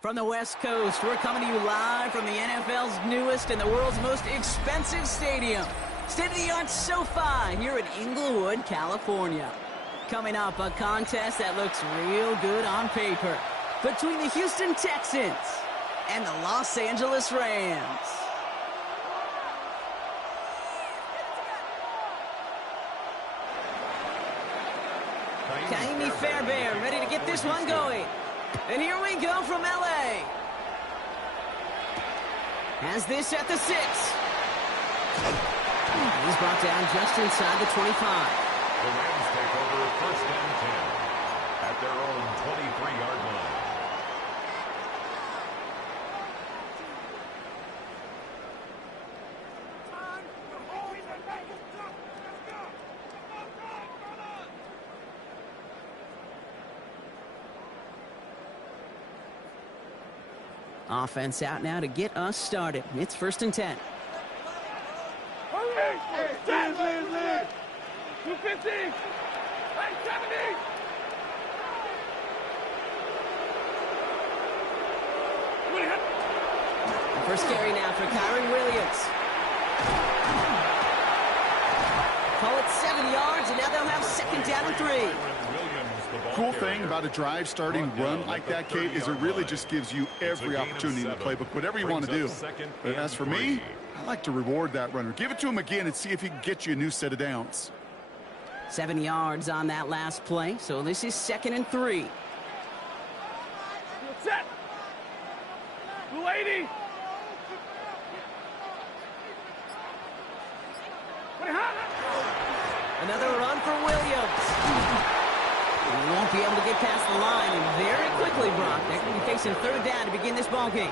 From the West Coast, we're coming to you live from the NFL's newest and the world's most expensive stadium. State-of-the-art SoFi here in Inglewood, California. Coming up, a contest that looks real good on paper between the Houston Texans and the Los Angeles Rams. Kaimi Fairbairn ready to get this one going. And here we go from L.A. Has this at the 6. He's brought down just inside the 25. The Rams take over first and 10 at their own 23-yard line. Offense out now to get us started. It's first and 10. 250. Hey, 70. First carry now for Kyron Williams. Call it 7 yards, and now they'll have second down and 3. Cool thing about a drive starting run like that, Kate, is it really just gives you every opportunity in the playbook, whatever you want to do. But as for me, I like to reward that runner. Give it to him again and see if he can get you a new set of downs. 7 yards on that last play, so this is second and 3. Set. Blue 80. Another run for Williams. He won't be able to get past the line, and very quickly, Brock, they're going to be facing third down to begin this ballgame.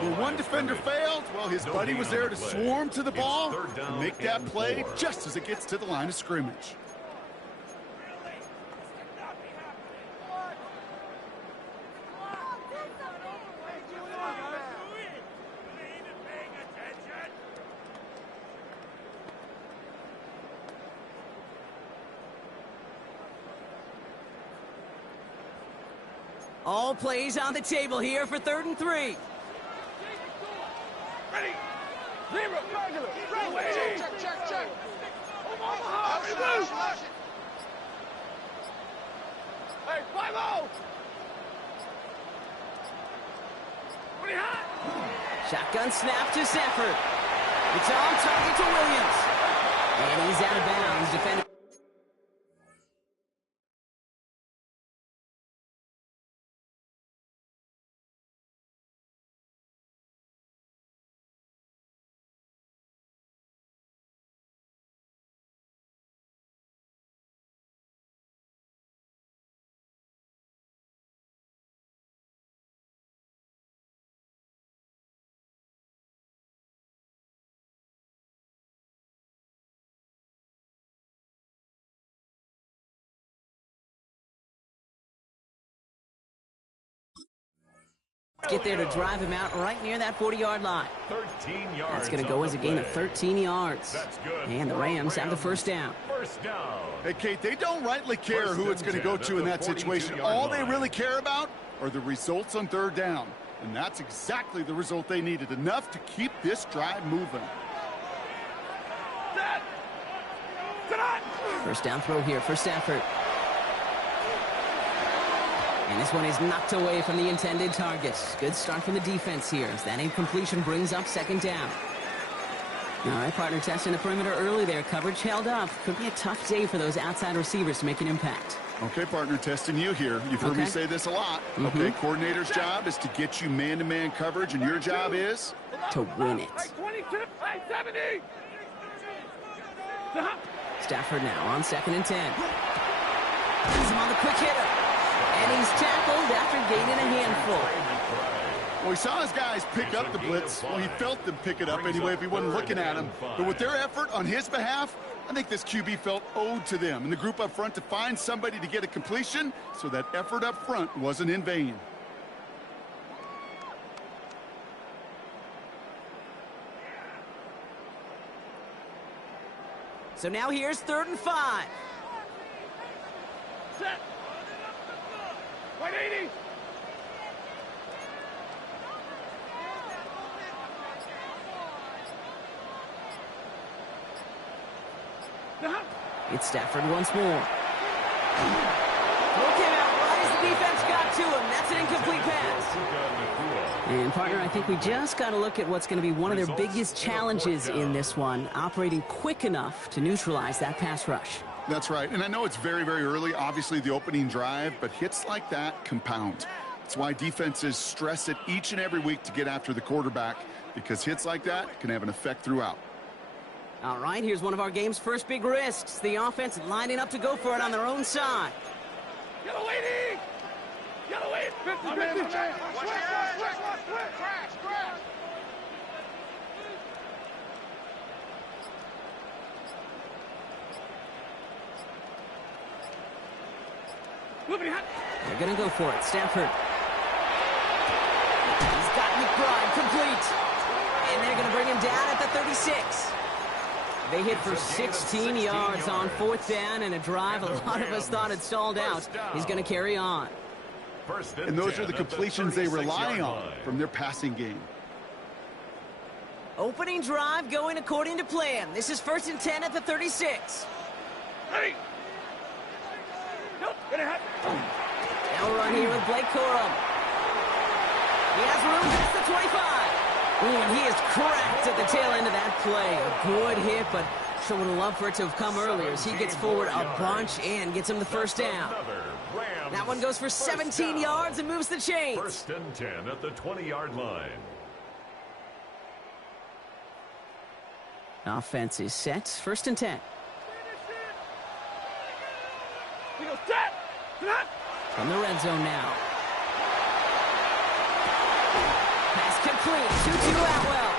When one defender failed, well, his buddy was there to swarm to the ball and make that play just as it gets to the line of scrimmage. All plays on the table here for third and 3. Ready. Zero. Regular. Check. Hey, 5-0. Pretty hot. Shotgun snap to Sanford. It's on target to Williams. And he's out of bounds. Defender. Get there to drive him out right near that 40-yard line. 13 yards. That's going to go as a gain of 13 yards. That's good. And the Rams have the first down. First down. Hey, Kate, they don't rightly care who it's going to go to in that situation. All they really care about are the results on third down. And that's exactly the result they needed. Enough to keep this drive moving. First down throw here for Stafford. And this one is knocked away from the intended target. Good start from the defense here as that incompletion brings up second down. All right, partner testing the perimeter early there. Coverage held up. Could be a tough day for those outside receivers to make an impact. Okay, partner, testing you here. You've heard me say this a lot. Okay, coordinator's job is to get you man-to-man coverage, and your job is? To win it. 22, 70. Stafford now on 2nd and 10. He's him on the quick hitter. And he's tackled after gaining a handful. Well, he saw his guys pick up the blitz. Well, he felt them pick it up anyway if he wasn't looking at him. But with their effort on his behalf, I think this QB felt owed to them and the group up front to find somebody to get a completion, so that effort up front wasn't in vain. So now here's 3rd and 5. Set. 180. It's Stafford once more. Throw came out right as the defense got to him. That's an incomplete pass. And, partner, I think we just got to look at what's going to be one of their biggest challenges in this one, operating quick enough to neutralize that pass rush. That's right, and I know it's very, very early, obviously the opening drive, but hits like that compound. That's why defenses stress it each and every week to get after the quarterback, because hits like that can have an effect throughout. All right, here's one of our game's first big risks. The offense lining up to go for it on their own side. Yellow 80. Yellow 80. 50, 50. Crash. They're going to go for it. Stafford. He's got McBride complete. And they're going to bring him down at the 36. They hit for 16 yards on 4th down, and a drive a lot of us thought had stalled out. He's going to carry on. And those are the completions they rely on from their passing game. Opening drive going according to plan. This is 1st and 10 at the 36. Ready. Nope. Now we're on here with Blake Corum. He has room past the 25. Ooh, and he is cracked at the tail end of that play. A good hit, but sure would have loved for it to have come earlier as he gets forward a bunch and gets him the first down. That one goes for 17 yards and moves the chains. 1st and 10 at the 20-yard line. Offense is set. 1st and 10. We go set. From the red zone now. Pass complete. 2-2 Atwell.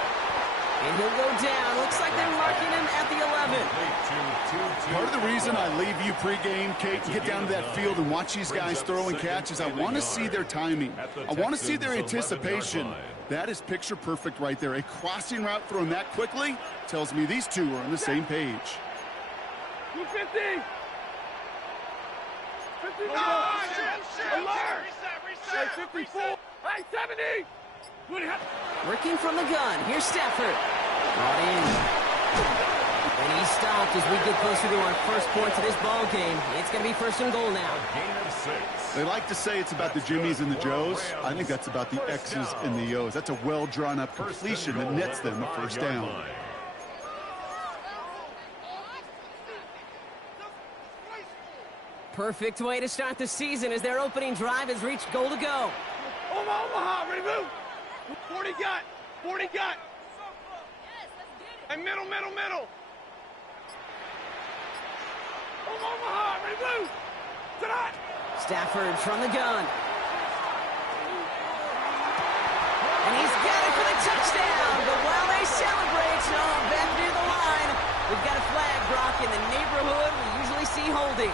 And he'll go down. Looks like they're marking him at the 11. Part of the reason I leave you pregame, Kate, and get down to that field and watch these guys throw and catch is I want to see their timing. I want to see their anticipation. That is picture perfect right there. A crossing route thrown that quickly tells me these two are on the same page. 250. 50. Alert. Reset. 54. Hey, 70. Working from the gun. Here's Stafford. Brought in. And he's stopped as we get closer to our first points of this ball game. It's going to be 1st and goal now. Gain of 6. They like to say it's about the Jimmies and the Joes. I think that's about the X's and the O's. That's a well-drawn-up completion that nets them a first down. Perfect way to start the season as their opening drive has reached goal to go. Omaha, ready to move. 40 gut. 40 gut. And middle. Omaha, ready to move. Tonight. Stafford from the gun. And he's got it for the touchdown. But while they celebrate, back near the line, we've got a flag, Brock, in the neighborhood we usually see holding.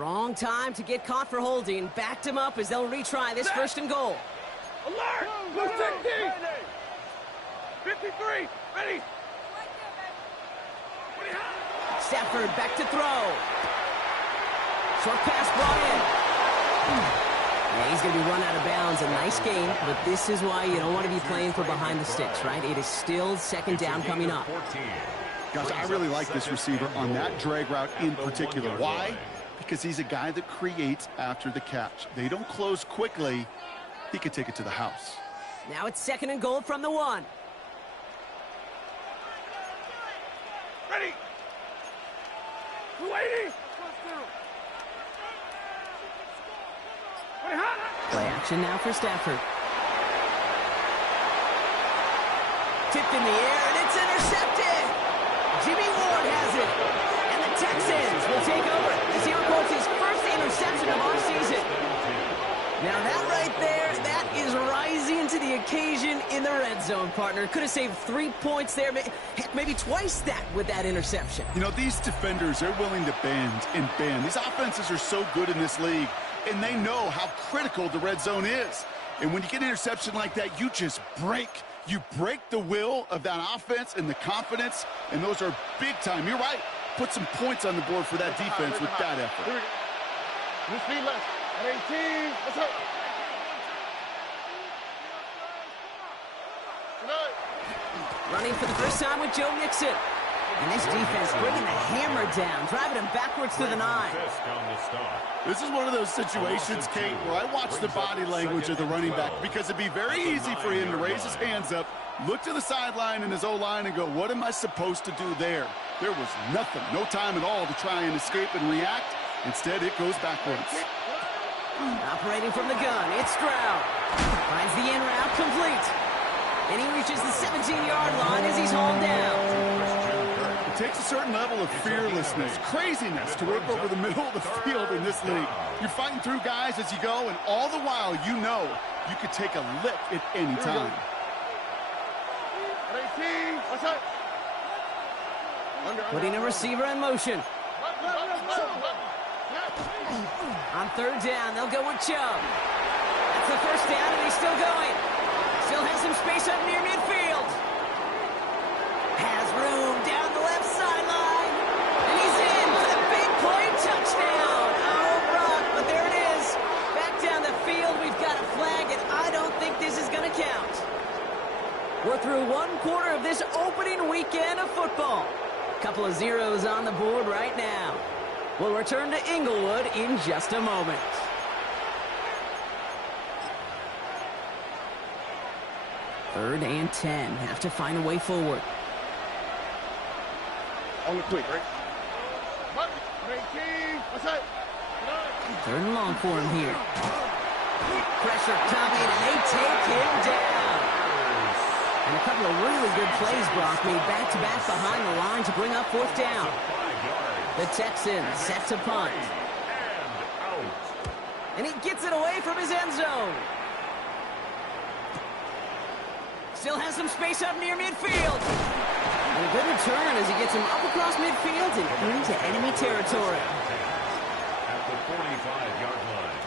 Wrong time to get caught for holding. Backed him up as they'll retry this first and goal. Alert! Blue 60! 53! Ready! Stafford back to throw. Short pass brought in. Yeah, he's going to be run out of bounds. A nice game, but this is why you don't want to be playing for behind the sticks, right? It is still second down coming up. Guys, I really like this receiver on that drag route in particular. Why? Because he's a guy that creates after the catch. They don't close quickly. He could take it to the house. Now it's second and goal from the 1. Ready! 280! Play action now for Stafford. Tipped in the air, and it's intercepted! Jimmy Ward has it. And the Texans will take over as he records his first interception of our season. Now that right there, that is rising to the occasion in the red zone, partner. Could have saved 3 points there, heck, maybe twice that with that interception. You know, these defenders, they're willing to bend and bend. These offenses are so good in this league, and they know how critical the red zone is. And when you get an interception like that, you just break. You break the will of that offense and the confidence, and those are big time. You're right. Put some points on the board for that defense with that effort. New speed left. At 18. What's up? Running for the first time with Joe Mixon. And this defense bringing the hammer down, driving him backwards to the 9. This is one of those situations, Kate, where I watch the body language of the running back because it'd be very easy for him to raise his hands up, look to the sideline in his O-line and go, what am I supposed to do there? There was nothing, no time at all to try and escape and react. Instead, it goes backwards. Operating from the gun, it's Stroud. Finds the in route complete. And he reaches the 17-yard line as he's hauled down. It takes a certain level of fearlessness, craziness to work over the middle of the field in this league. You're fighting through guys as you go, and all the while you know you could take a lick at any time. 18. What's up? Putting a receiver in motion. On third down, they'll go with Chubb. That's the first down, and he's still going. Still has some space up near midfield. Has room down the left sideline. And he's in for the big play touchdown. Oh, Brock, but there it is. Back down the field, we've got a flag, and I don't think this is going to count. We're through 1 quarter of this opening weekend of football. Couple of zeros on the board right now. We'll return to Inglewood in just a moment. Third and 10. Have to find a way forward. On the quick, right? 18. What's up? Third and long for him here. Pressure coming, and they take him down. And a couple of really good plays, Brock, made back-to-back behind the line to bring up fourth down. The Texans set to punt. And he gets it away from his end zone. Still has some space up near midfield. And a good return as he gets him up across midfield and into enemy territory. At the 45-yard line.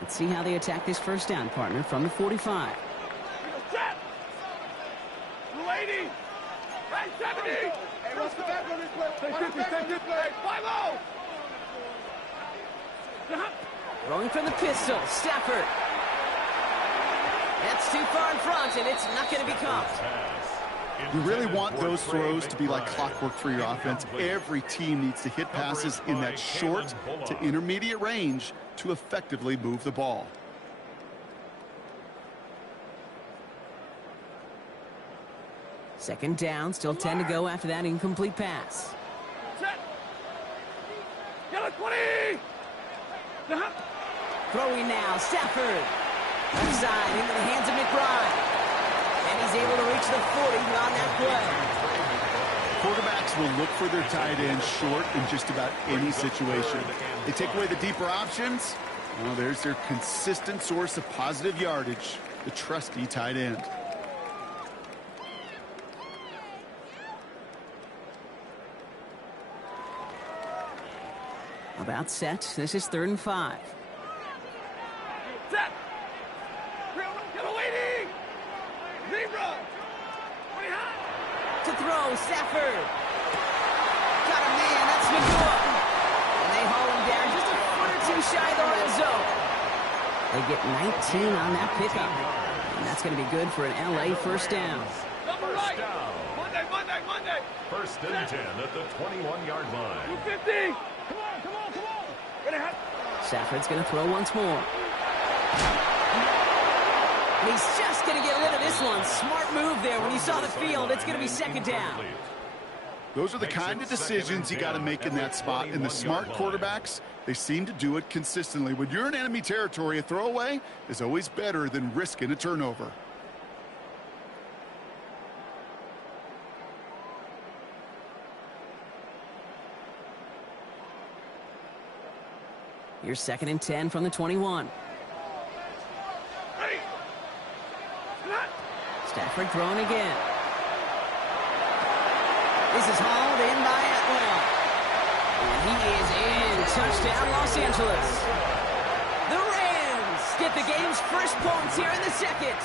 Let's see how they attack this first down, partner, from the 45. Set! 280! Hey, 70! Hey, what's the back on this play? Take this play! 5-0! Throwing from the pistol, Stafford. That's too far in front, and it's not going to be caught. You really want those throws to be like clockwork for your offense. Every team needs to hit passes in that short to intermediate range to effectively move the ball. Second down, still 10 to go after that incomplete pass. Set! Yellow 20! Throwing now, Stafford. Left side into the hands of McBride. And he's able to reach the 40 on that play. Quarterbacks will look for their tight end short in just about any situation. They take away the deeper options. Well, there's their consistent source of positive yardage, the trusty tight end. About set. This is 3rd and 5. Set. Get a lady. Zebra. To throw, Stafford. Got a man, that's Magua. And they haul him down just a foot or two shy of the red zone. They get 19 on that pickup. And that's going to be good for an LA first down. First down. Monday. First and 10 at the 21-yard line. 250. Come on. Stafford's going to throw once more. And he's just going to get rid of this one. Smart move there. When you saw the field, it's going to be 2nd down. Those are the kind of decisions you got to make in that spot. And the smart quarterbacks, they seem to do it consistently. When you're in enemy territory, a throwaway is always better than risking a turnover. Here's 2nd and 10 from the 21. Stafford throwing again. This is hauled in by Atwell. And he is in. Touchdown, Los Angeles. The Rams get the game's first points here in the 2nd.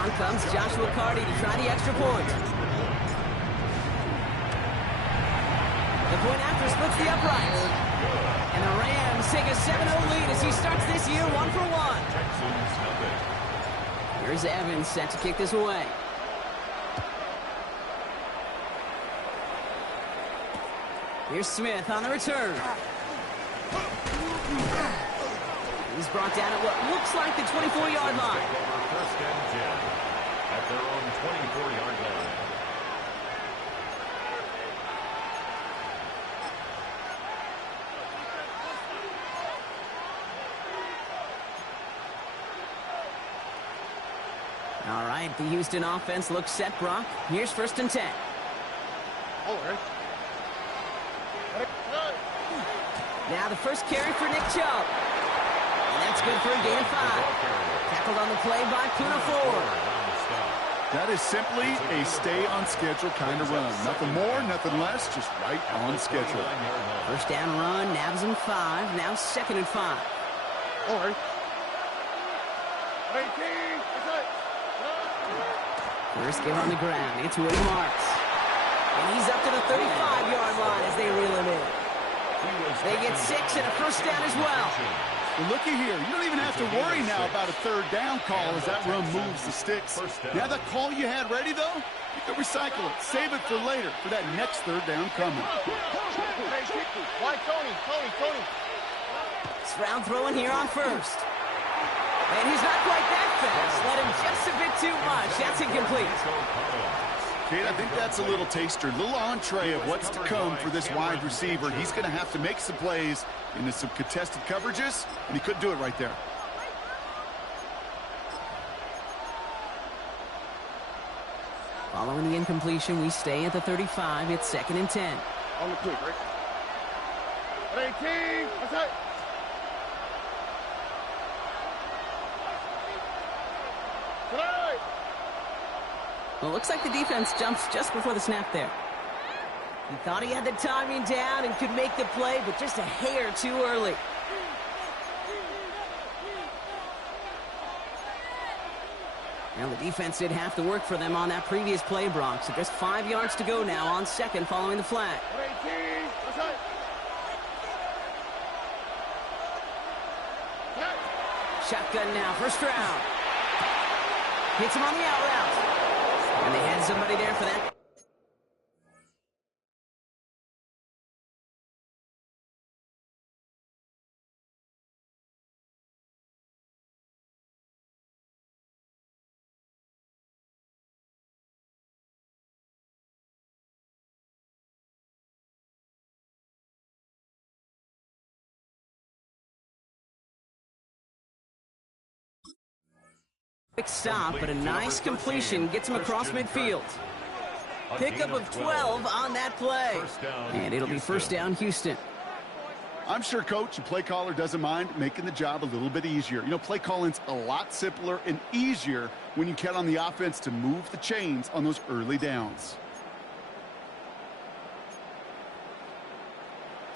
On comes Joshua Carty to try the extra point. The point after splits the uprights. And the Rams take a 7-0 lead as he starts this year 1-for-1. Here's Evans set to kick this away. Here's Smith on the return. He's brought down at what looks like the 24-yard line. First and 10 at their own 24-yard line. All right, the Houston offense looks set, Brock. Here's 1st and 10. Now the first carry for Nick Chubb. And that's good for a gain of 5. Tackled on the play by Kuna Ford. That is simply a stay-on-schedule kind of run. Nothing more, nothing less, just right on schedule. First down run, nabs him 5. Now 2nd and 5. First give on the ground. It's Woody Marks. And he's up to the 35-yard line as they reel him in. They get 6 and a first down as well. Well, looky here. You don't even have to worry now about a 3rd down call as that run moves the sticks. Now that call you had ready, though, you can recycle it. Save it for later for that next 3rd down coming. Why, Tony? Stroud throwing here on 1st. And he's not quite that fast. Let him just a bit too much. That's incomplete. Kate, I think that's a little taster, a little entree of what's to come for this wide receiver. He's going to have to make some plays into some contested coverages, and he couldn't do it right there. Following the incompletion, we stay at the 35. It's 2nd and 10. On the quick, right? 18. What's that? Well, it looks like the defense jumps just before the snap there. He thought he had the timing down and could make the play, but just a hair too early. Now the defense did have to work for them on that previous play, Brock. So just 5 yards to go now on 2nd following the flag. 18. What's that? Shotgun now, first round. Hits him on the out route. And they had somebody there for that. Quick stop, but a nice completion gets him across midfield. Pickup of 12 on that play. And it'll be first down, Houston. I'm sure coach and play caller doesn't mind making the job a little bit easier. You know, play calling's a lot simpler and easier when you count on the offense to move the chains on those early downs.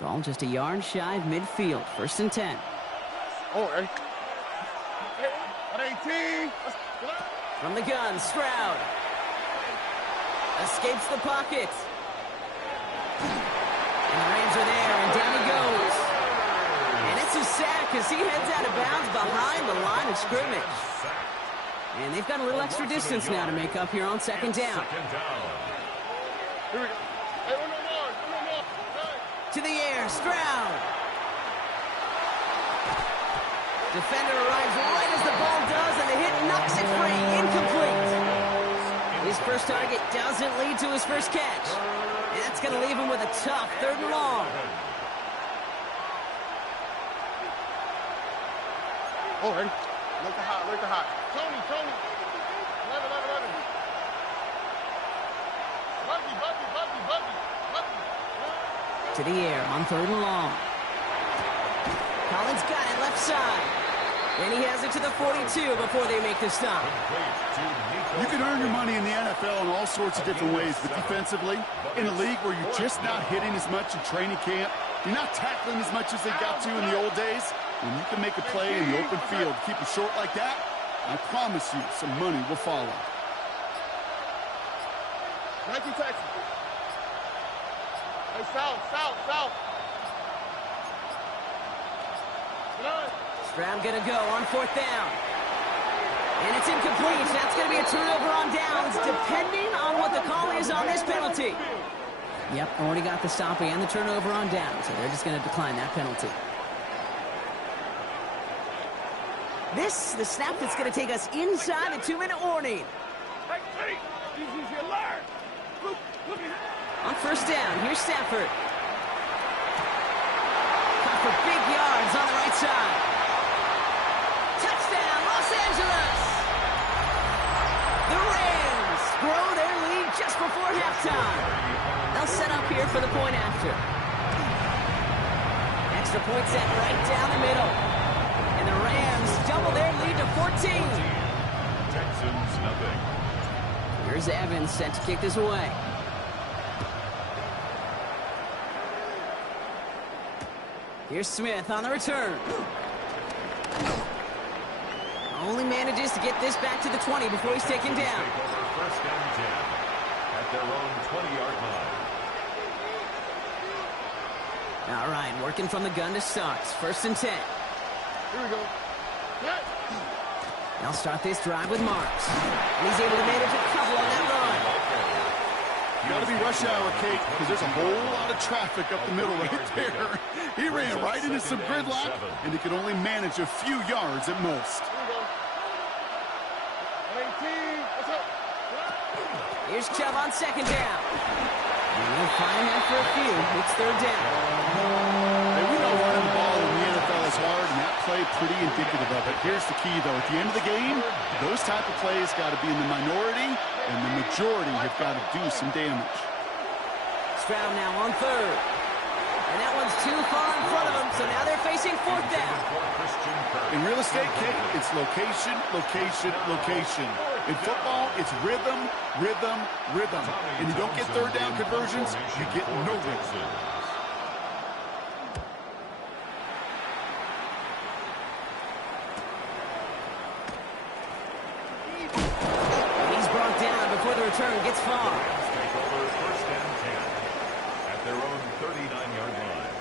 Ball just a yard shy of midfield. 1st and 10. Oh, hey. 18. From the gun, Stroud. Escapes the pocket. And the Rams are there, and down he goes. And it's a sack as he heads out of bounds behind the line of scrimmage. And they've got a little extra distance now to make up here on 2nd down. Here we go. Hey, one more. To the air, Stroud. Defender arrives right as the ball does, and the hit knocks it free. Incomplete. His first target doesn't lead to his first catch. And that's going to leave him with a tough 3rd and long. Oh, hey. Look the hot. Tony. 11. Buggy. To the air on 3rd and long. Collins got it left side. And he has it to the 42 before they make the stop. You can earn your money in the NFL in all sorts of different ways, but defensively, in a league where you're just not hitting as much in training camp, you're not tackling as much as they got to in the old days, when you can make a play in the open field, keep it short like that, I promise you some money will follow. Nike Texas. Hey, south. Stroud gonna go on 4th down. And it's incomplete. That's gonna be a turnover on downs, depending on what the call is on this penalty. Yep, already got the stop and the turnover on downs, so they're just gonna decline that penalty. This, the snap that's gonna take us inside the 2-minute warning. Hey, easy alert. Look at On 1st down, here's Stafford. Caught for big yards on the right side. Touchdown, Los Angeles! The Rams grow their lead just before halftime. They'll set up here for the point after. Extra point set right down the middle. And the Rams double their lead to 14. Texans nothing. Here's Evans set to kick this away. Here's Smith on the return. Only manages to get this back to the 20 before he's taken down. 1st and 10 at their own 20-yard line. All right, working from the gun to start. 1st and 10. Here we go. Yeah. They'll start this drive with Marks. And he's able to manage a couple on that run. You got to be rush hour, Kate, because there's a whole lot of traffic up the middle right there. He ran right into some gridlock, and he could only manage a few yards at most. Here's Chubb on 2nd down. And he'll find that for a few. It's 3rd down. Hey, we know running the ball in the NFL is hard, and that play pretty indicative of it. Here's the key, though. At the end of the game, those type of plays got to be in the minority, and the majority have got to do some damage. Stroud now on 3rd. And that one's too far in front of him, so now they're facing 4th down. In real estate, Kate, it's location, location, location. In football, it's rhythm, rhythm, rhythm. And you don't get 3rd down conversions, you get no rhythm. He's brought down before the return gets far. Take over 1st and 10 at their own 39-yard line.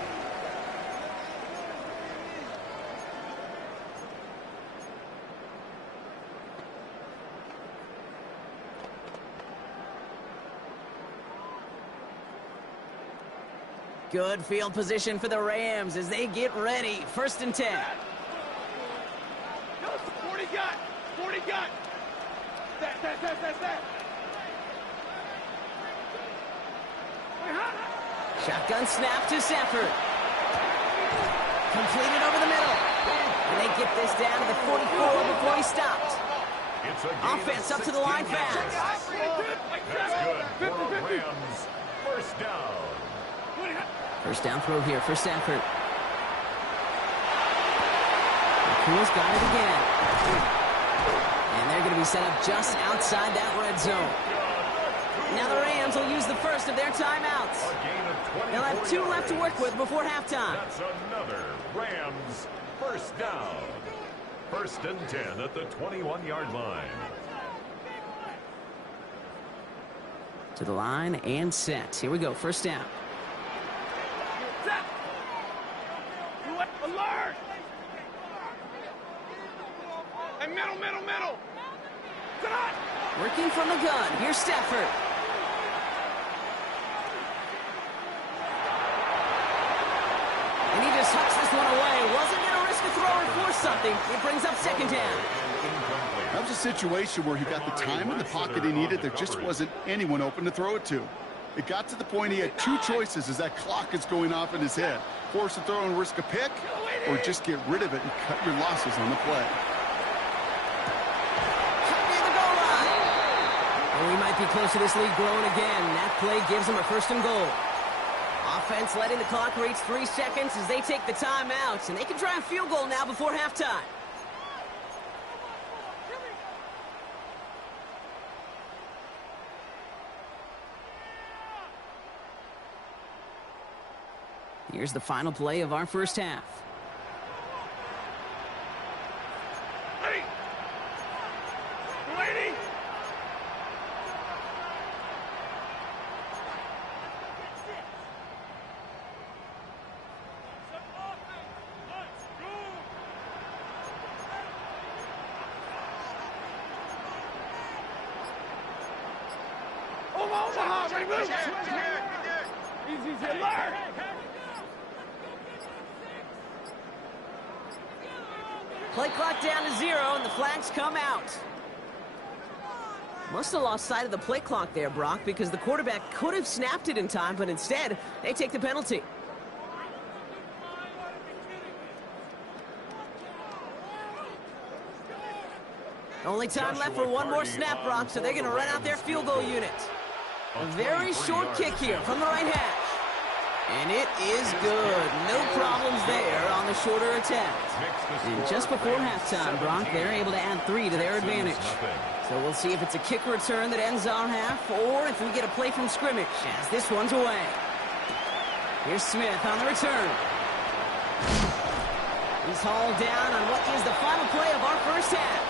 Good field position for the Rams as they get ready. 1st and 10. 40 gun. That. Shotgun snap to Stafford. Completed over the middle. And they get this down to the 44 before he stopped. Offense up to the line fast. That's good for Rams. 1st down. 1st down throw here for Stafford. Cool's got it again. And they're going to be set up just outside that red zone. Now the Rams will use the first of their timeouts. They'll have 2 left to work with before halftime. That's another Rams first down. 1st and 10 at the 21-yard line. To the line and set. Here we go, first down. Set. Alert. And middle. Set. Working from the gun. Here's Stafford. And he just hucks this one away. Wasn't going to risk a throw or force something. It brings up 2nd down. That was a situation where he got the time in the pocket he needed. There just wasn't anyone open to throw it to. It got to the point he had 2 choices as that clock is going off in his head. Force a throw and risk a pick, or just get rid of it and cut your losses on the play. Near the goal line. And we might be close to this lead growing again. That play gives him a 1st and goal. Offense letting the clock reach 3 seconds as they take the timeouts, and they can try a field goal now before halftime. Here's the final play of our first half. Ready. Waiting. Omaha, ready, move. Easy, alert. Play clock down to 0, and the flags come out. Must have lost sight of the play clock there, Brock, because the quarterback could have snapped it in time, but instead, they take the penalty. Only time left for one more snap, Brock, so they're going to run out their field goal unit. A very short kick here from the right hash. And it is good. No problems there on the shorter attempt. And just before halftime, Brock, they're able to add 3 to their advantage. So we'll see if it's a kick return that ends our half, or if we get a play from scrimmage, as this one's away. Here's Smith on the return. He's hauled down on what is the final play of our first half.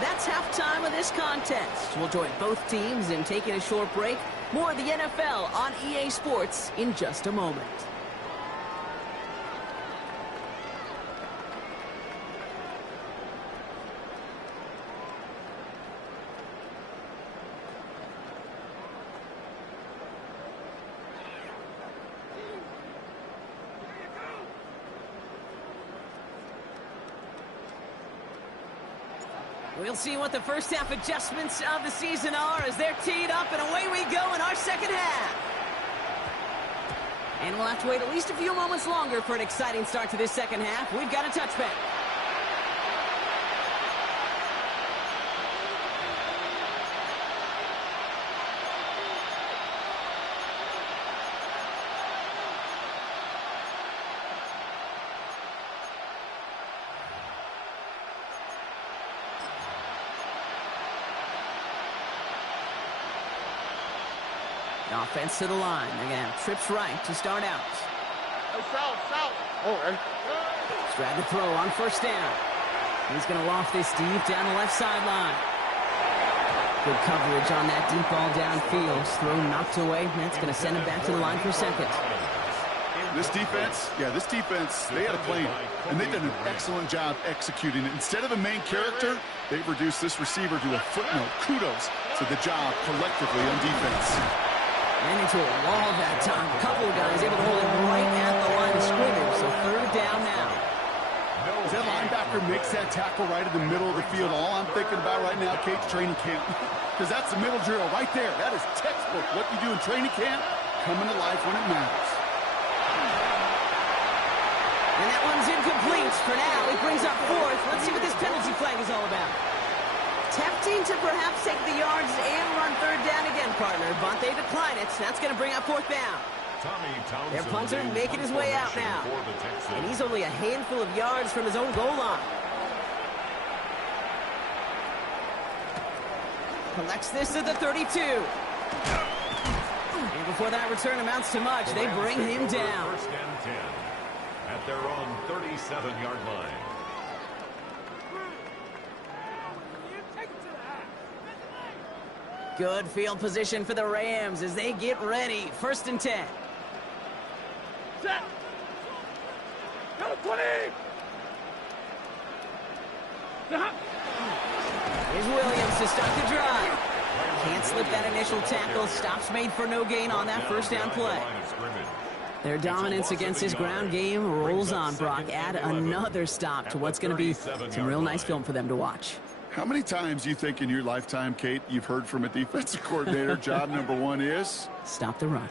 That's halftime of this contest. We'll join both teams in taking a short break. More of the NFL on EA Sports in just a moment. We'll see what the first half adjustments of the season are as they're teed up, and away we go in our second half. And we'll have to wait at least a few moments longer for an exciting start to this second half. We've got a touchback. Offense to the line. They're going to have trips right to start out. South. Oh, right. Strad to throw on first down. He's going to loft this deep down the left sideline. Good coverage on that deep ball downfield. Throw knocked away. That's going to send him back to the line for 2nd. This defense, they had a plan, and they've done an excellent job executing it. Instead of a main character, they've reduced this receiver to a footnote. Kudos to the job collectively on defense. Ran into a wall that time. A couple of guys able to hold it right at the line of scrimmage. So 3rd down now. As that linebacker makes that tackle right in the middle of the field, all I'm thinking about right now, Kate's training camp. Because that's the middle drill right there. That is textbook. What you do in training camp, coming to life when it matters. And that one's incomplete for now. He brings up 4th. Let's see what this penalty flag is all about. Tempting to perhaps take the yards and run 3rd down again, partner. But they decline it. That's going to bring up 4th down. Their punter making his way out now. And he's only a handful of yards from his own goal line. Collects this at the 32. And before that return amounts to much, they bring him down. First and 10 at their own 37-yard line. Good field position for the Rams as they get ready. First and 10. Set. Go 20. Here's Williams to start the drive. Can't slip that initial tackle. Stops made for no gain on that first down play. Their dominance against this ground game rolls on, Brock. Add another stop to what's going to be some real nice film for them to watch. How many times do you think in your lifetime, Kate, you've heard from a defensive coordinator, job number one is? Stop the run.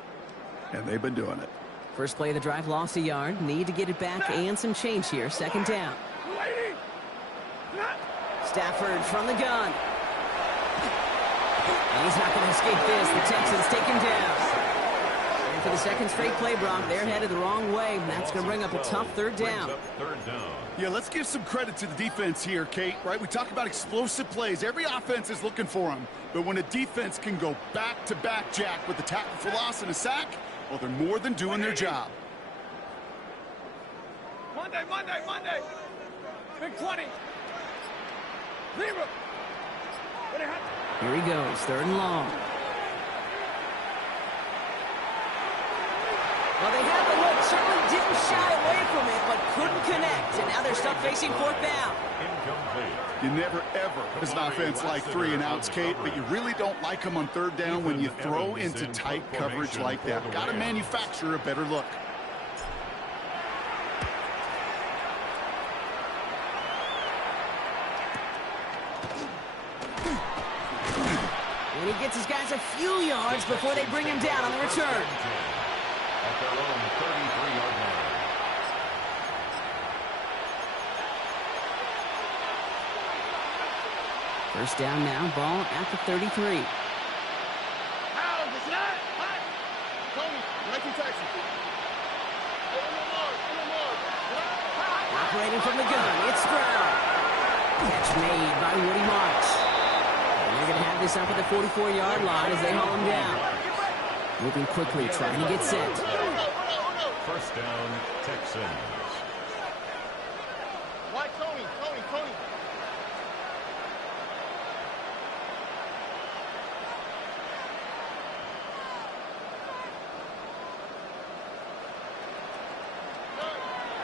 And they've been doing it. First play of the drive, lost a yard. Need to get it back and some change here. Second down. Stafford from the gun. And he's not going to escape this. The Texans take him down. And for the second straight play, Brock, they're headed the wrong way. And that's going to bring up a tough third down. Yeah, let's give some credit to the defense here, Kate, right? We talk about explosive plays. Every offense is looking for them. But when a defense can go back-to-back, Jack, with a tackle for loss and a sack, well, they're more than doing their job. Monday. Big 20. Zero. Here he goes, third and long. Well, they had the look, certainly didn't shy away from it, but couldn't connect. And now they're stuck facing fourth down. You never, ever, as an offense, like 3 and outs, Kate, but you really don't like them on third down when you throw into tight coverage like that. Got to manufacture a better look. And he gets his guys a few yards before they bring him down on the return. At their own 33-yard line. First down now, ball at the 33. Operating from the gun, it's Stroud. Catch made by Woody Marks. And they're going to have this up at the 44-yard line as they haul him down. Moving quickly, trying to get set. First down, Texans. Why Tony?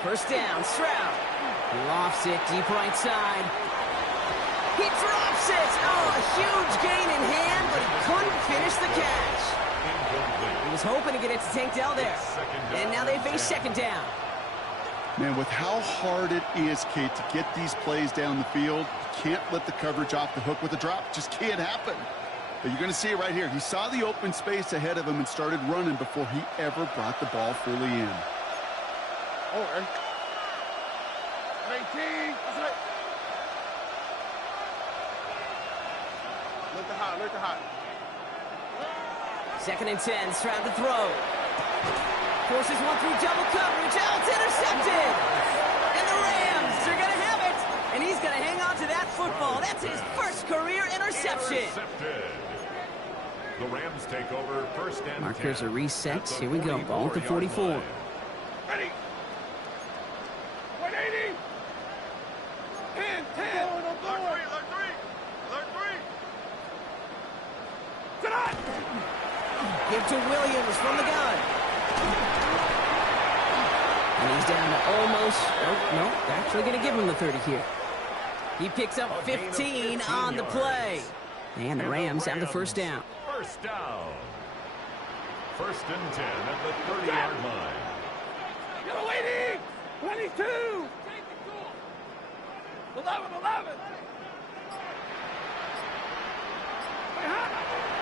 First down, Stroud. Lofts it deep right side. He drops it. Oh, a huge gain in hand, but he couldn't finish the catch. He was hoping to get it to Tank Dell there. And now they face second down. Man, with how hard it is, Kate, to get these plays down the field, you can't let the coverage off the hook with a drop. It just can't happen. But you're going to see it right here. He saw the open space ahead of him and started running before he ever brought the ball fully in. Okay. 18. That's it. Look the hot. Second and 10, Stroud to throw. Forces one through double coverage. Oh, it's intercepted. And the Rams are going to have it. And he's going to hang on to that football. That's his first career interception. The Rams take over first and 10. Markers are reset. Here we go. Ball at the 44. Ready. 180. 10. Alert three. Tonight. Give to Williams from the gun. And he's down to almost, oh, no, they're actually going to give him the 30 here. He picks up 15 on the play. And the Rams have the first down. First down. First and 10 at the 30-yard line. You're waiting. 22. 11.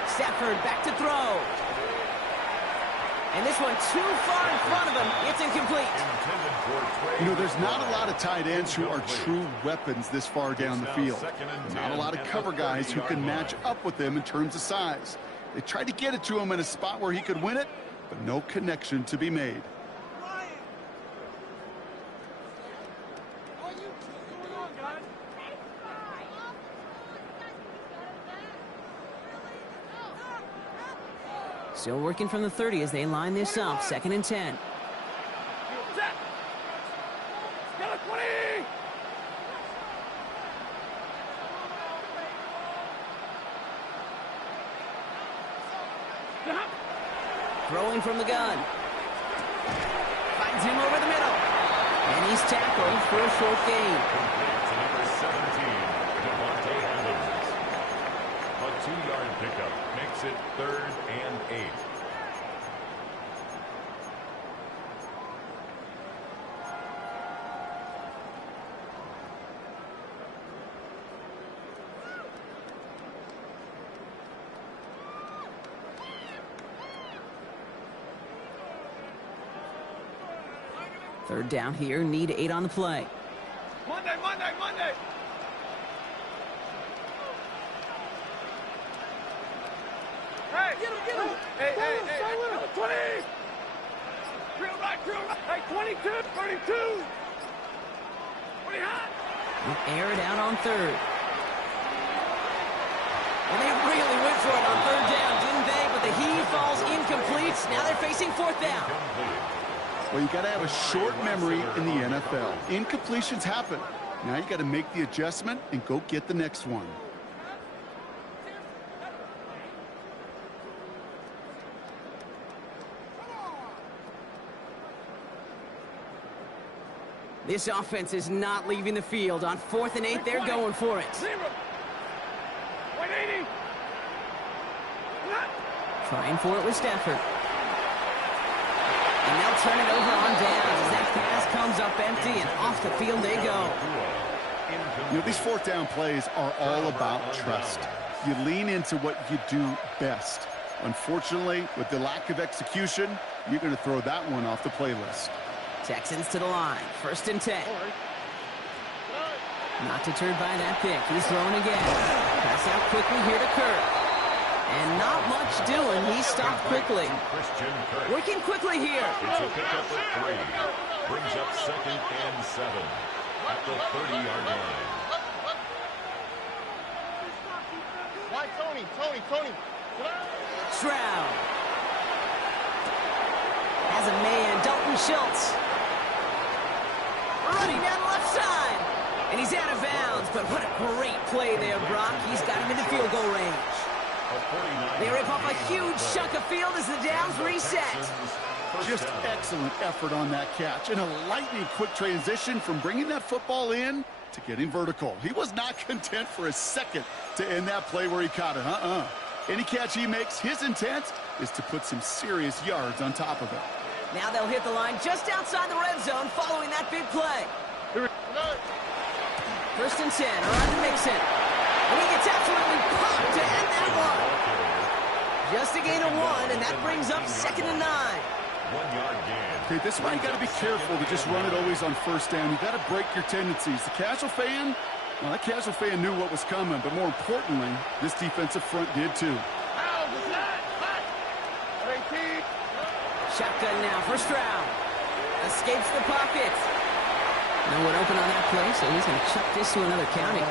Stafford back to throw. And this one too far in front of him. It's incomplete. You know, there's not a lot of tight ends who are true weapons this far down the field. Not a lot of cover guys who can match up with them in terms of size. They tried to get it to him in a spot where he could win it, but no connection to be made. Still working from the 30 as they line this up. 2nd and 10. Set. Got a 20. Throwing from the gun. Finds him over the middle. And he's tackled for a short gain. To number 17, Devontae Adams. A 2-yard pickup makes it 3rd and 8. Third down here. Need 8 on the play. Monday. Hey, get him. Hey, 20. Drill right. Hey, 22, 32. 20 hot. Air it out on 3rd. Well, they really went for it on 3rd down, didn't they? But the heave falls incomplete. Now they're facing 4th down. Well, you got to have a short memory in the NFL. Incompletions happen. Now you got to make the adjustment and go get the next one. This offense is not leaving the field. On 4th and 8, they're going for it. 180. Trying for it with Stafford. And they'll turn it over on downs as that pass comes up empty, and off the field they go. You know, these 4th down plays are all about trust. You lean into what you do best. Unfortunately, with the lack of execution, you're going to throw that one off the playlist. Texans to the line. 1st and 10. Not deterred by that pick. He's throwing again. Pass out quickly here to Kirk. And not much doing. He stopped quickly. Working quickly here. It's a pickup of 3. Brings up 2nd and 7 at the 30-yard line. Why, Tony. Stroud. Has a man, Dalton Schultz. Running down the left side. And he's out of bounds. But what a great play there, Brock. He's got him into field goal range. They rip off a huge chunk of field as the downs reset. Just excellent effort on that catch. And a lightning quick transition from bringing that football in to getting vertical. He was not content for a second to end that play where he caught it. Any catch he makes, his intent is to put some serious yards on top of it. Now they'll hit the line just outside the red zone following that big play. 1st and 10, around to Mixon. And he gets absolutely popped to end that one. Just a gain of 1, and that brings up 2nd and 9. 1-yard gain. Okay, this is why you got to be careful to just run it always on 1st down. You got to break your tendencies. The casual fan, well, that casual fan knew what was coming, but more importantly, this defensive front did too. Shotgun now for Stroud. Escapes the pocket. No one open on that play, so he's going to chuck this to another county.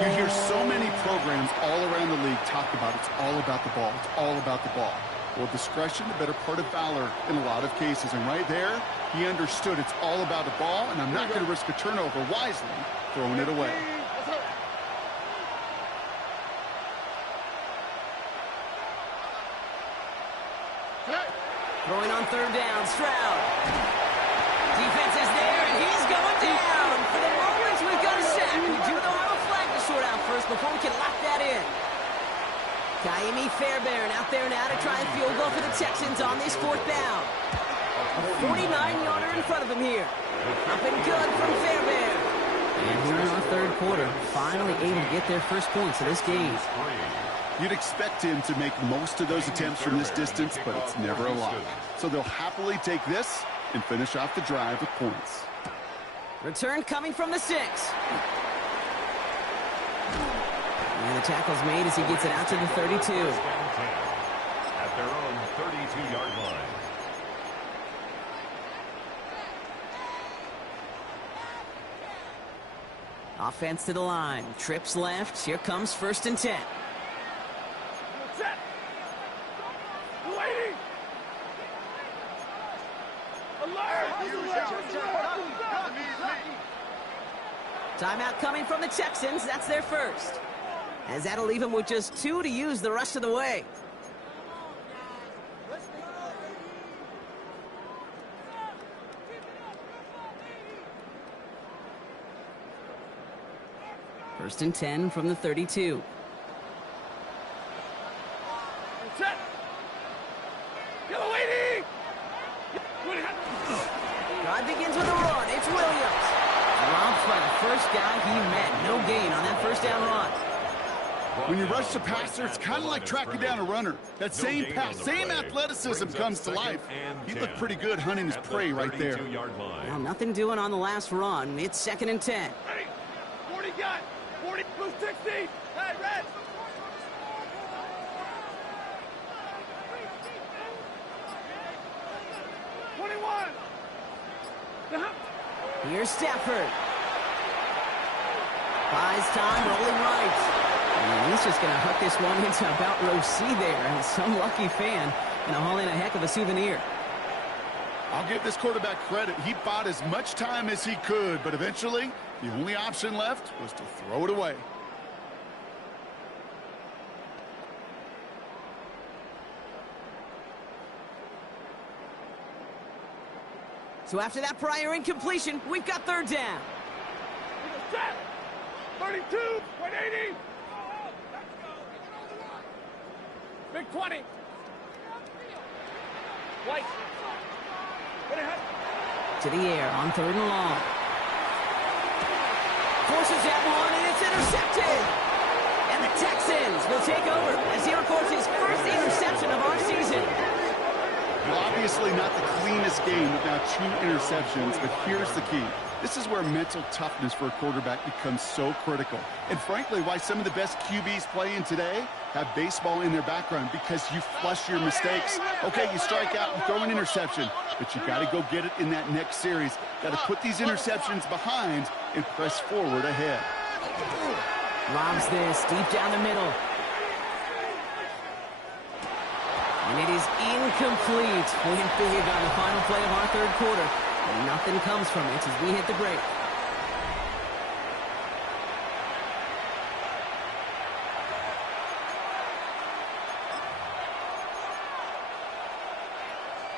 You hear so many programs all around the league talk about it's all about the ball. It's all about the ball. Well, discretion, the better part of valor in a lot of cases. And right there, he understood it's all about the ball, and I'm not going to risk a turnover wisely throwing it away. Throwing on 3rd down, Stroud. Defense is there, and he's going down. For the moment, we've got a sack. We do though have a flag to sort out first before we can lock that in. Kaimi Fairbairn out there now to try a field goal for the Texans on this 4th down. A 49-yarder in front of him here. Up and good from Fairbairn. And here in our 3rd quarter, finally able to get their first points of this game. You'd expect him to make most of those attempts from this distance, but it's never a lot. So they'll happily take this and finish off the drive with points. Return coming from the 6. And the tackle's made as he gets it out to the 32. At their own 32-yard line. Offense to the line. Trips left. Here comes 1st and 10. Timeout coming from the Texans. That's their first. As that'll leave them with just 2 to use the rest of the way. First and 10 from the 32. Set. Yellow lady. Drive begins with a run. It's Williams. Robbed by the first guy he met. No gain on that first down run. When you rush the passer, it's kind of like tracking down a runner. That same pass, same athleticism comes to life. He looked pretty good hunting his prey right there. Well, nothing doing on the last run. It's second and 10. Ready. 40 got. 40 blue 60. Hey, red. Here's Stafford. Buys time, rolling right. And he's just going to hook this one into about row C there. And some lucky fan going to haul in a heck of a souvenir. I'll give this quarterback credit. He bought as much time as he could, but eventually the only option left was to throw it away. So after that prior incompletion, we've got third down. Set. 32, 180. Big 20. White. To the air on third and long. Forces that one, and it's intercepted. And the Texans will take over as he records his first interception of our season. Well, obviously not the cleanest game with now 2 interceptions, but here's the key. This is where mental toughness for a quarterback becomes so critical. And frankly, why some of the best QBs playing today have baseball in their background, because you flush your mistakes. Okay, you strike out and throw an interception, but you got to go get it in that next series. Got to put these interceptions behind and press forward ahead. Lobs this deep down the middle. And it is incomplete. Went big on the final play of our third quarter. And nothing comes from it as we hit the break.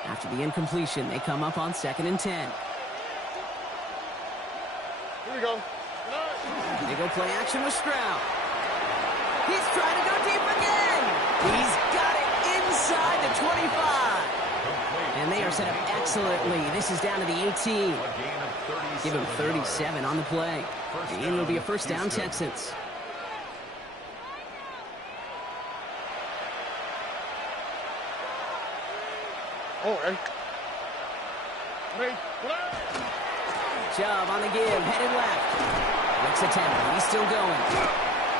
After the incompletion, they come up on second and 10. Here we go. They go play action with Stroud. He's trying to go deep again. He's got it inside the 25. And they are set up excellently. This is down to the 18. Give him 37 on the play. And it'll be a first down, Texans. Oh, hey. Chubb on the give, headed left. Next attempt, he's still going.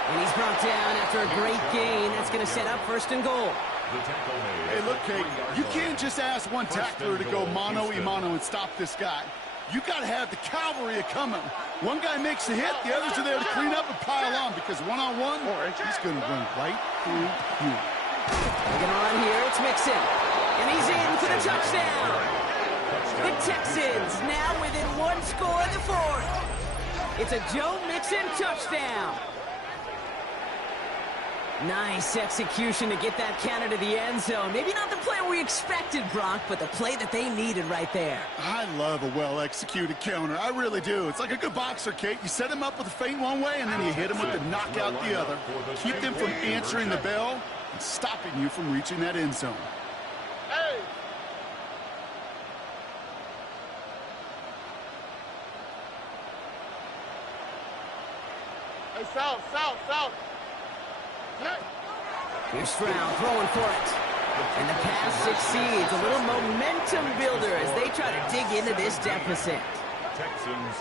And he's brought down after a great gain. That's going to set up first and goal. Hey, look, Kate, you can't just ask one tackler to go mano-a-mano and stop this guy. You got to have the cavalry coming. One guy makes a hit, the others are there to clean up and pile on, because one-on-one, he's going to run right through you. They're going to run here. It's Mixon. And he's in for the touchdown. The Texans now within 1 score in the fourth. It's a Joe Mixon touchdown. Nice execution to get that counter to the end zone. Maybe not the play we expected, Brock, but the play that they needed right there. I love a well-executed counter. I really do. It's like a good boxer, Kate. You set him up with a feint one way, and then you hit him with the knockout the other. Keep them from answering the bell and stopping you from reaching that end zone. Hey! Hey, south. Here's Stroud throwing for it. And the pass succeeds. A little momentum builder as they try to dig into this deficit.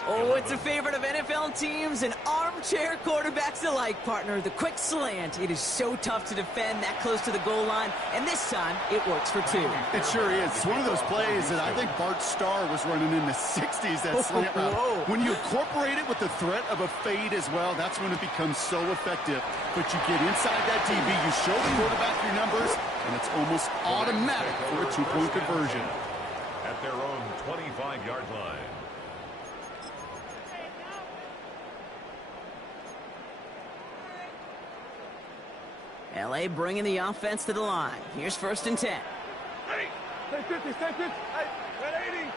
Oh, it's a favorite of NFL teams and armchair quarterbacks alike, partner. The quick slant. It is so tough to defend that close to the goal line, and this time it works for 2. It sure is. It's one of those plays that I think Bart Starr was running in the 60s, that slant route. When you incorporate it with the threat of a fade as well, that's when it becomes so effective. But you get inside that DB, you show the quarterback your numbers, and it's almost automatic for a 2-point conversion. At their own 25-yard line. LA bringing the offense to the line. Here's 1st and 10. Ready. Stay 50, stay 50. Hey, 180.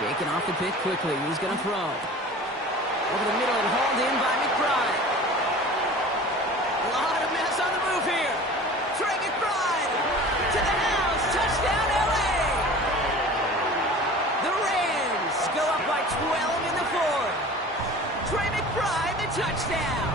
Shaking off the pick quickly. He's going to throw. Over the middle and hauled in by McBride. A lot of mess on the move here. Trey McBride to the house. Touchdown, LA. The Rams go up by 12 in the 4th. Trey McBride, the touchdown.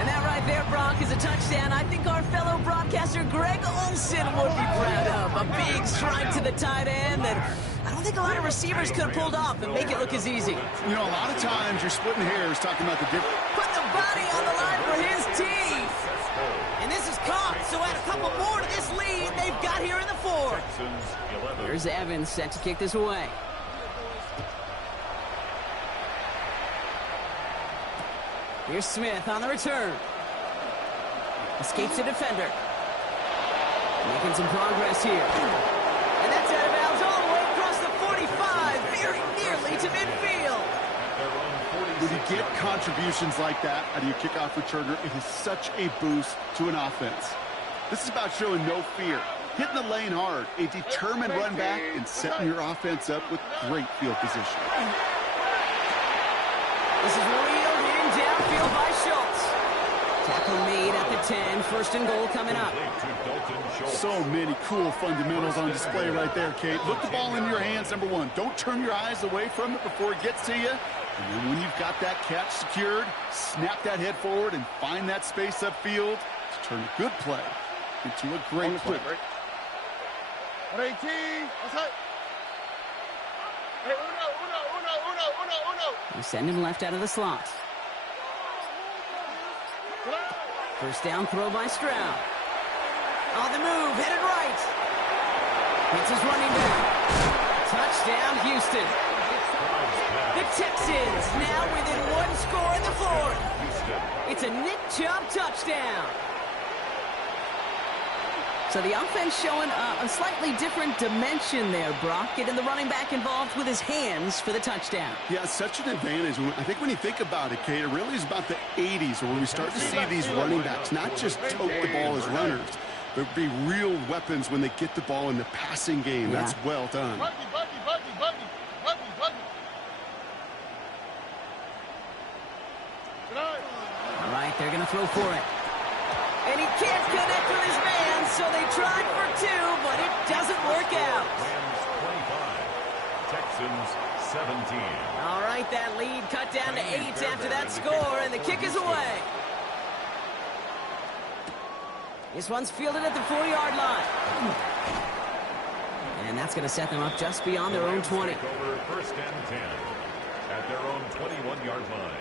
And that right there, Brock, is a touchdown I think our fellow broadcaster Greg Olsen would be proud of. A big strike to the tight end that I don't think a lot of receivers could have pulled off and make it look as easy. You know, a lot of times you're splitting hairs talking about the difference. Put the body on the line for his team. And this is caught, so add a couple more to this lead they've got here in the 4th. Here's Evans set to kick this away. Here's Smith on the return. Escapes the defender. Making some progress here. And that's out of bounds all the way across the 45, very nearly to midfield. When you get contributions like that out of your kickoff returner, it is such a boost to an offense. This is about showing no fear, hitting the lane hard, a determined run back, and setting your offense up with great field position. This is reeled in downfield by Schultz. Tackle made at the 10. 1st and goal coming up. So many cool fundamentals on display right there, Kate. Look the ball in your hands, number 1. Don't turn your eyes away from it before it gets to you. And then when you've got that catch secured, snap that head forward and find that space upfield to turn a good play into a great play. 118. What's up? Hey, uno. We send him left out of the slot. 1st down throw by Stroud. On the move, headed right. Hits his running back. Touchdown, Houston. The Texans now within 1 score in the 4th. It's a Nick Chubb touchdown. So the offense showing a slightly different dimension there, Brock, getting the running back involved with his hands for the touchdown. Yeah, such an advantage. I think when you think about it, Kate, it really is about the 80s where we start to see these running backs not just tote the ball as runners, but be real weapons when they get the ball in the passing game. Yeah. That's well done. Buggy. All right, they're going to throw for it. And he can't connect with his man, so they tried for 2, but it doesn't work out. Rams 25, Texans 17. All right, that lead cut down to 8 after that score, and the kick is away. This one's fielded at the 4-yard line. And that's going to set them up just beyond their own 20. Over 1st and 10 at their own 21-yard line.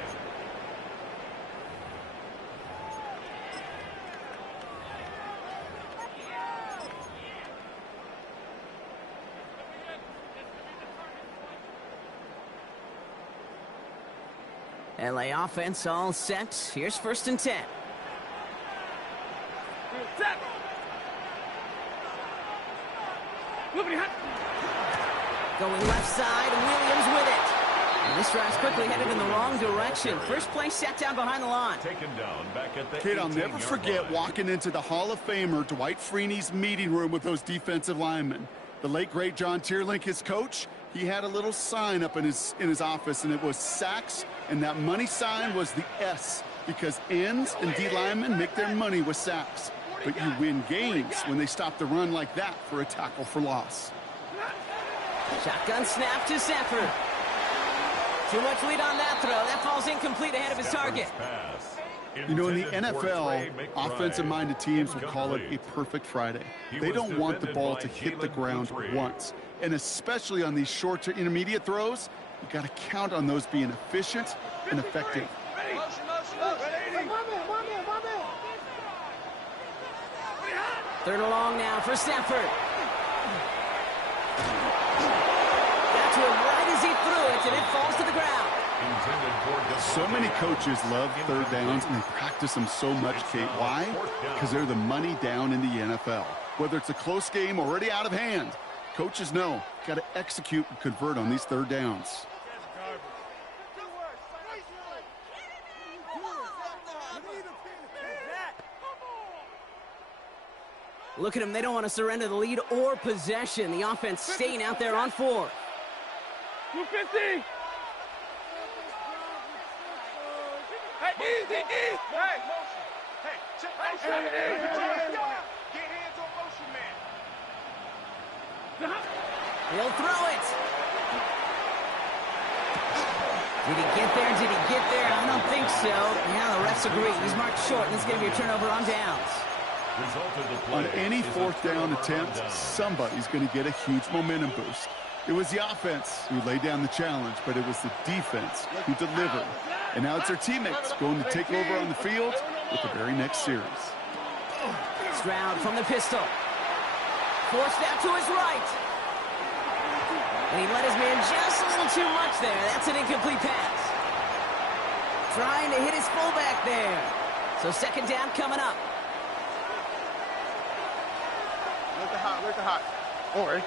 LA offense all set. Here's 1st and 10. Going left side, Williams with it. And this drive's quickly headed in the wrong direction. First play set down behind the line. Taken down back at the Kate, I'll never forget walking into the Hall of Famer Dwight Freeney's meeting room with those defensive linemen. The late, great John Tierlink, his coach, he had a little sign up in his office, and it was sacks, and that money sign was the S, because ends and D linemen make their money with sacks. But you win games when they stop the run like that for a tackle for loss. Shotgun snap to Sanford. Too much lead on that throw. That falls incomplete ahead of his target. You know, in the NFL, offensive-minded teams will call it a perfect Friday. They don't want the ball to hit the ground once. And especially on these short to intermediate throws, you got to count on those being efficient and effective. Third and long now for Stafford. Got to him right as he threw it, and it falls to the ground. So many coaches love third downs, and they practice them so much, Kate. Why? Because they're the money down in the NFL. Whether it's a close game already out of hand, coaches know got to execute and convert on these third downs. Look at them. They don't want to surrender the lead or possession. The offense staying out there on 4. 250. Hey, easy. Hey, motion. Hey, check motion. Get hands on motion, man. He'll throw it. Did he get there? Did he get there? I don't think so. Yeah, the refs agree. He's marked short, and this is going to be a turnover on downs. On any fourth down attempt, somebody's going to get a huge momentum boost. It was the offense who laid down the challenge, but it was the defense who delivered. And now it's their teammates going to take over on the field with the very next series. Stroud from the pistol. Forced out to his right. And he let his man just a little too much there. That's an incomplete pass. Trying to hit his fullback there. So second down coming up. Where's the hot? All right.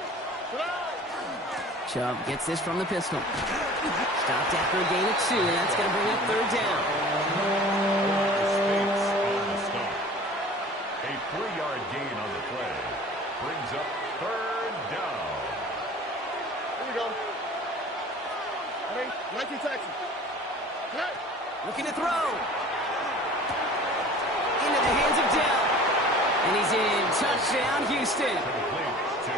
Chubb gets this from the pistol. Stopped after a gain of 2, and that's going to bring up third down. A 3-yard gain on the play brings up third down. Here we go. Hey, 19 Texas. Looking to throw. Into the hands of Dell. And he's in. Touchdown, Houston.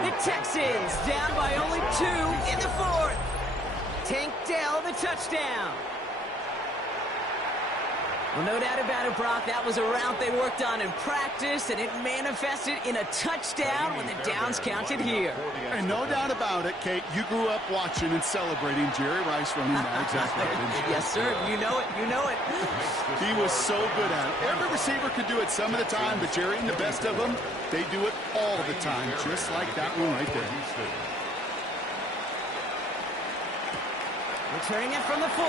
The Texans down by only 2 in the 4th. Tank Dell, the touchdown. Well, no doubt about it, Brock. That was a route they worked on in practice, and it manifested in a touchdown when the downs counted here. And no doubt about it, Kate, you grew up watching and celebrating Jerry Rice running that exact play, didn't you? Yes, sir. You know it. You know it. He was so good at it. Every receiver could do it some of the time, but Jerry and the best of them, they do it all the time, just like that one right there. Returning it from the 4.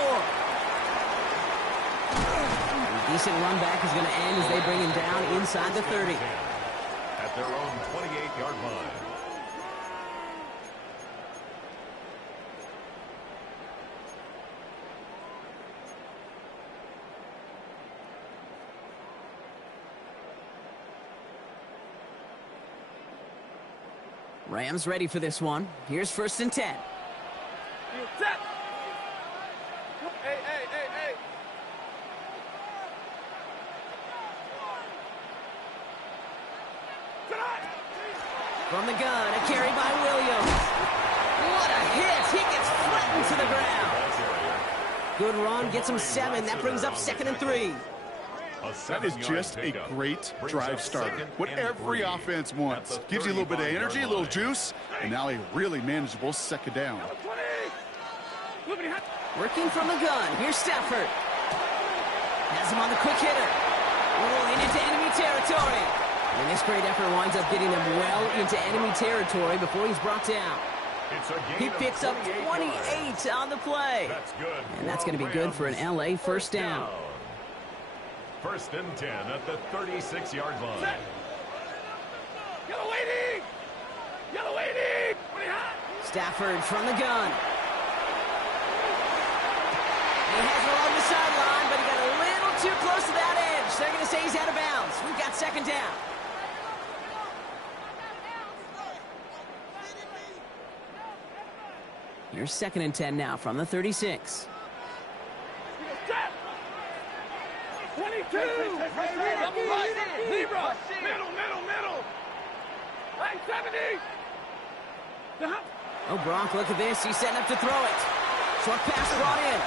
Decent run back is going to end as they bring him down inside the 30. At their own 28-yard line. Rams ready for this one. Here's 1st and 10. Set. Hey. From the gun, a carry by Williams. What a hit! He gets flattened to the ground. Good run, gets him 7. That brings up 2nd and 3. That is just a great drive starter. What every offense wants. Gives you a little bit of energy, a little juice, and now a really manageable second down. Working from the gun. Here's Stafford. Has him on the quick hitter. Rolling into enemy territory. And this great effort winds up getting them well into enemy territory before he's brought down. He picks up 28 on the play. And that's going to be good for an LA first down. 1st and 10 at the 36-yard line. Yellow waiting! Stafford from the gun. He has it along the sideline, but he got a little too close to that edge. They're going to say he's out of bounds. We've got second down. Here's 2nd and 10 now from the 36. 22! Libra! Middle! Right, 70! Oh, Brock, look at this. He's setting up to throw it. Short pass brought in.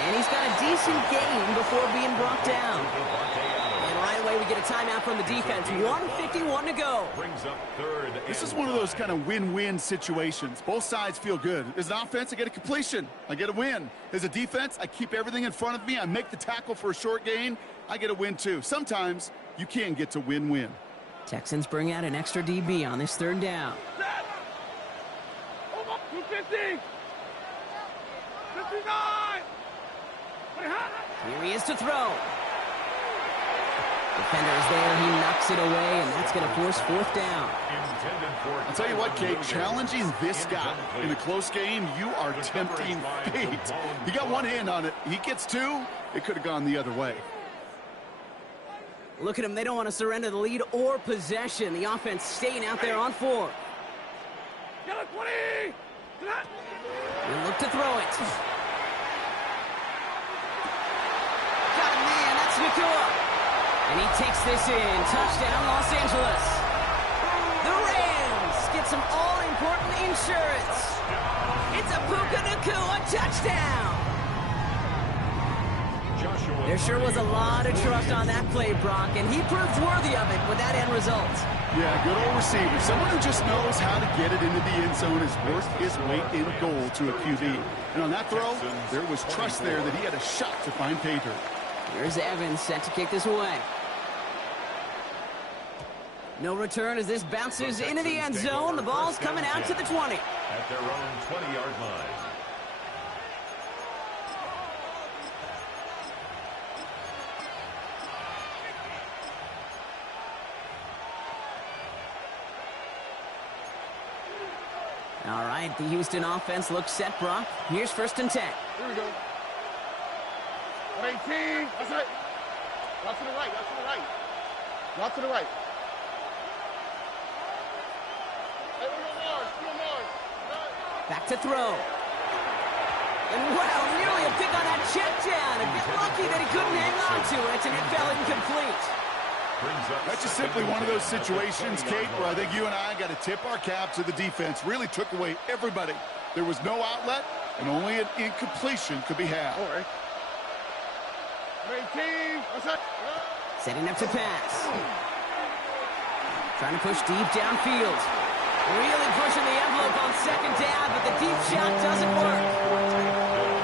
And he's got a decent gain before being brought down. And right away we get a timeout from the defense. 1:51 to go. This is one of those kind of win-win situations. Both sides feel good. As an offense, I get a completion. I get a win. As a defense, I keep everything in front of me. I make the tackle for a short gain. I get a win, too. Sometimes you can get to win-win. Texans bring out an extra DB on this 3rd down. 250! 59! Here he is to throw. Defender is there. He knocks it away, and that's going to force fourth down. I'll tell you what, Kate, challenging this guy in a close game, you are tempting fate. He got one hand on it. He gets two. It could have gone the other way. Look at him. They don't want to surrender the lead or possession. The offense staying out there on fourth. He'll look to throw it. Got a man. That's Nakua. And he takes this in. Touchdown, Los Angeles. The Rams get some all-important insurance. It's a Puka Nakua touchdown. There sure was a lot of trust on that play, Brock, and he proved worthy of it with that end result. Yeah, good old receiver. Someone who just knows how to get it into the end zone has worked his way in goal to a QB. And on that throw, there was trust there that he had a shot to find pay dirt. Here's Evans set to kick this away. No return as this bounces into the end zone. The ball's coming out to the 20. At their own 20-yard line. All right, the Houston offense looks set, Brock. Here's 1st and 10. Here we go. 18. That's it. Out to the right. Out to the right. Out to the right. Back to throw. And wow, nearly a pick on that check down. A bit lucky that he couldn't hang on to it, and it fell incomplete. That's just simply one of those situations, Kate, where I think you and I got to tip our cap to the defense. Really took away everybody. There was no outlet, and only an incompletion could be had. All right. 18. That's it. Setting up to pass. Trying to push deep downfield. Really pushing the envelope on 2nd down, but the deep shot doesn't work.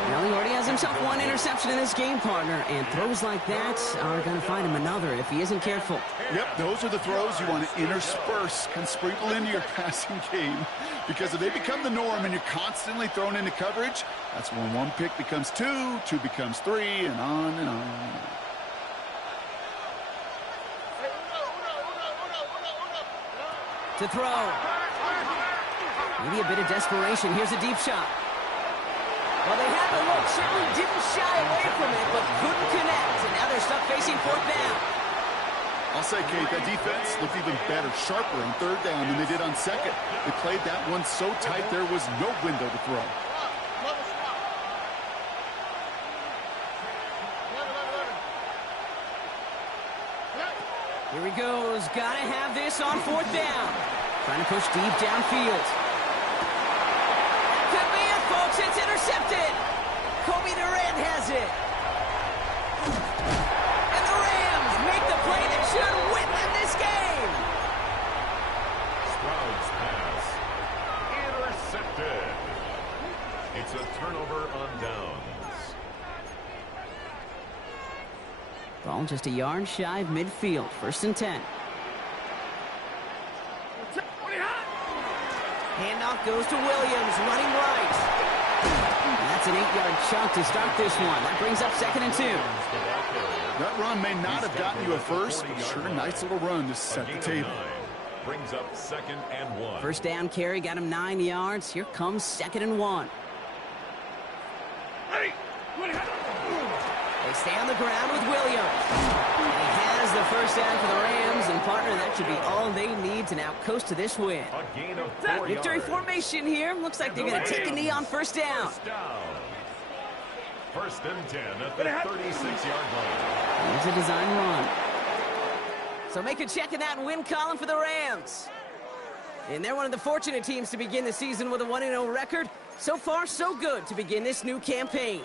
Well, he already has himself one interception in this game, partner, and throws like that are going to find him another if he isn't careful. Yep, those are the throws you want to intersperse and sprinkle into your passing game, because if they become the norm and you're constantly thrown into coverage, that's when one pick becomes two, two becomes three, and on and on. To throw. Maybe a bit of desperation. Here's a deep shot. Well, they had the look. Certainly didn't shy away from it, but couldn't connect. And now they're stuck facing 4th down. I'll say, Kate, that defense looked even better, sharper on 3rd down than they did on 2nd. They played that one so tight there was no window to throw. Here he goes. Gotta have this on 4th down. Trying to push deep downfield. That could be it, folks. It's intercepted. Kobe Durant has it. And the Rams make the play that should win them this game. Stroud's pass. Intercepted. It's a turnover on downs. Ball just a yard shy of midfield. 1st and 10. Handoff goes to Williams, running right. And that's an 8-yard chunk to start this one. That brings up 2nd and 2. That run may not have gotten you a first, but sure, nice little run to set the table. Brings up 2nd and 1. 1st down carry got him 9 yards. Here comes 2nd and 1. They stay on the ground with Williams. And he has the 1st down for the Rams, and partner, that should be all they need to now coast to this win. A gain of 4 Victory yards. formation here. Looks like they're going to take a knee on 1st down. 1st and 10 at the 36-yard line. Here's a design run. So make a check in that win column for the Rams. And they're one of the fortunate teams to begin the season with a 1-0 record. So far, so good to begin this new campaign.